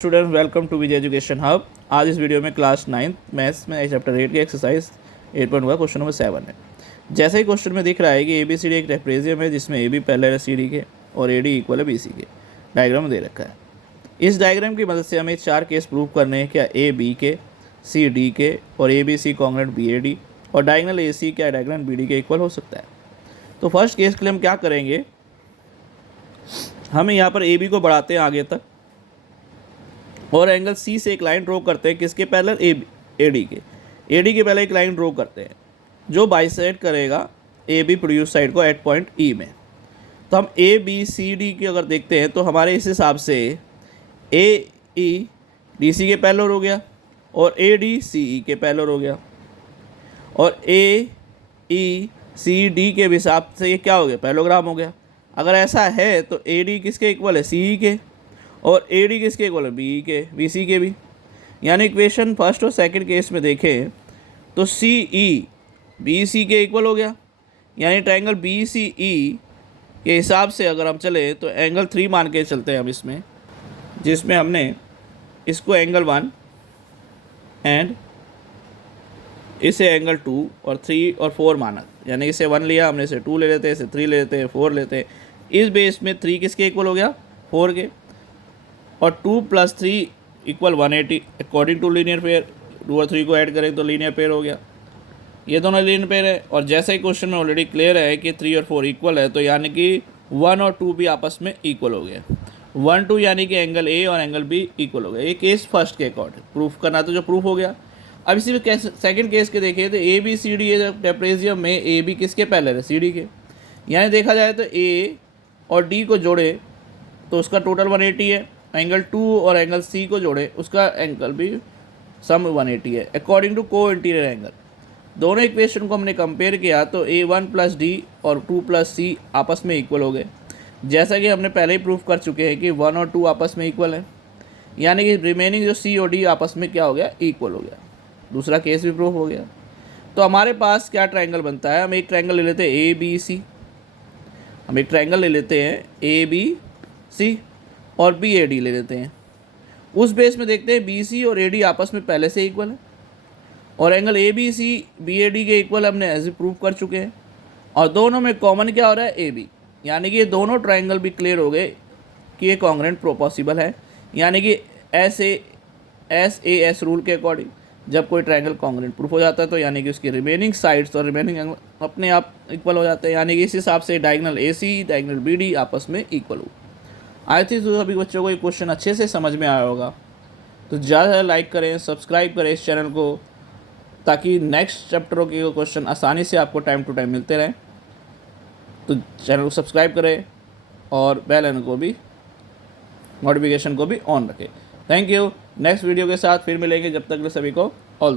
Student welcome to Vijay education hub. आज इस video में क्लास 9 मैथ्स में चैप्टर 8 के एक्सरसाइज 8.1 क्वेश्चन नंबर 7 है। जैसे ही क्वेश्चन में दिख रहा है कि ABCD एक ट्रेपेजियम है जिसमें AB पैरेलल है CD के और AD इक्वल है BC के। डायग्राम दे रखा है। इस डायग्राम की मदद से हमें 4 केस प्रूव करने हैं, क्या AB के, C D के और ABC कॉन्ग्रेंट BAD और डायगोनल AC क्या डायगोनल BD के इक्वल हो सकता है। तो फर्स्ट केस के लिए हम क्या करेंगे, हमें यहाँ पर AB को बढ़ाते हैं आगे तक और एंगल C से एक लाइन ड्रॉ करते हैं, किसके पैरेलल, AD के। AD के पहले एक लाइन ड्रॉ करते हैं जो बाइसेक्ट करेगा AB प्रोड्यूस साइड को एट पॉइंट E में। तो हम ABCD की अगर देखते हैं तो हमारे इस हिसाब से AE DC के पैरेलल हो गया और AD CE के पैरेलल हो गया और AECD के हिसाब से ये क्या हो गया, पैरेललोग्राम हो गया। अगर ऐसा है तो AD किसके इक्वल है, CE के, और AD किसके इक्वल है, BE के, BC के भी। यानी इक्वेशन फर्स्ट और सेकंड केस में देखें तो CE BC के इक्वल हो गया। यानी ट्रायंगल BCE के हिसाब से अगर हम चले तो एंगल 3 मान के चलते हैं हम इसमें, जिसमें हमने इसको एंगल 1 एंड इसे एंगल 2 और 3 और 4 माना। यानी इसे 1 लिया हमने, इसे 2 ले लेते हैं, इसे 3 ले लेते हैं, 4 लेते हैं। इस बेस में 3 किसके इक्वल हो गया, 4 के, और 2 + 3 = 180 अकॉर्डिंग टू लीनियर पेयर। 2 और 3 को ऐड करें तो लीनियर पेयर हो गया। ये दोनों लीनियर पेयर है और जैसा ही क्वेश्चन में ऑलरेडी क्लियर है कि 3 और 4 इक्वल है, तो यानी कि 1 और 2 भी आपस में इक्वल हो गया। 1 2 यानी कि एंगल A और एंगल B इक्वल हो गया। ये केस फर्स्ट के अकॉर्डिंग प्रूफ करना तो जो प्रूफ हो गया। अब इसी में सेकंड केस के देखिए तो ABCD ट्रेपेजियम में AB किसके पैरेलल है, CD के। यानी देखा जाए तो A और D को जोड़े तो उसका टोटल 180 है। एंगल 2 और एंगल C को जोड़े उसका एंगल भी सम 180 है अकॉर्डिंग टू को इंटीरियर एंगल। दोनों इक्वेशन को हमने कंपेयर किया तो A1 + D और 2 + C आपस में इक्वल हो गए। जैसा कि हमने पहले ही प्रूफ कर चुके हैं कि 1 और 2 आपस में इक्वल है, यानी कि रिमेनिंग जो C और D आपस में क्या हो गया, इक्वल हो गया। दूसरा केस भी प्रूफ हो गया। तो हमारे पास क्या ट्रायंगल बनता है, हम एक ट्रायंगल ले लेते हैं ABC, हम एक ट्रायंगल ले लेते हैं ABC और BAD ले लेते हैं। उस बेस में देखते हैं BC और AD आपस में पहले से इक्वल है और एंगल ABC BAD के इक्वल हमने ऐसे प्रूव कर चुके हैं और दोनों में कॉमन क्या हो रहा है, AB। यानी कि ये दोनों ट्रायंगल भी क्लियर हो गए कि ये कॉन्ग्रेंट पॉसिबल है। यानी कि SAS रूल के अकॉर्डिंग जब कोई ट्रायंगल कॉन्ग्रेंट प्रूफ हो जाता है तो यानी कि उसकी रिमेनिंग साइड्स और रिमेनिंग एंगल अपने आप इक्वल हो जाते हैं। यानी कि इस हिसाब से डायगोनल AC डायगोनल BD आपस में इक्वल हो। आई थिंक तो सभी बच्चों को ये क्वेश्चन अच्छे से समझ में आया होगा। तो ज़्यादा लाइक करें, सब्सक्राइब करें इस चैनल को, ताकि नेक्स्ट चैप्टरों के क्वेश्चन आसानी से आपको टाइम टू टाइम मिलते रहें। तो चैनल को सब्सक्राइब करें और बेल आइकन को भी, नोटिफिकेशन को भी ऑन रखें। Thank you. नेक्स्ट वीडियो के साथ फिर मिलेंगे, जब तक के सभी को ऑल द बेस्ट।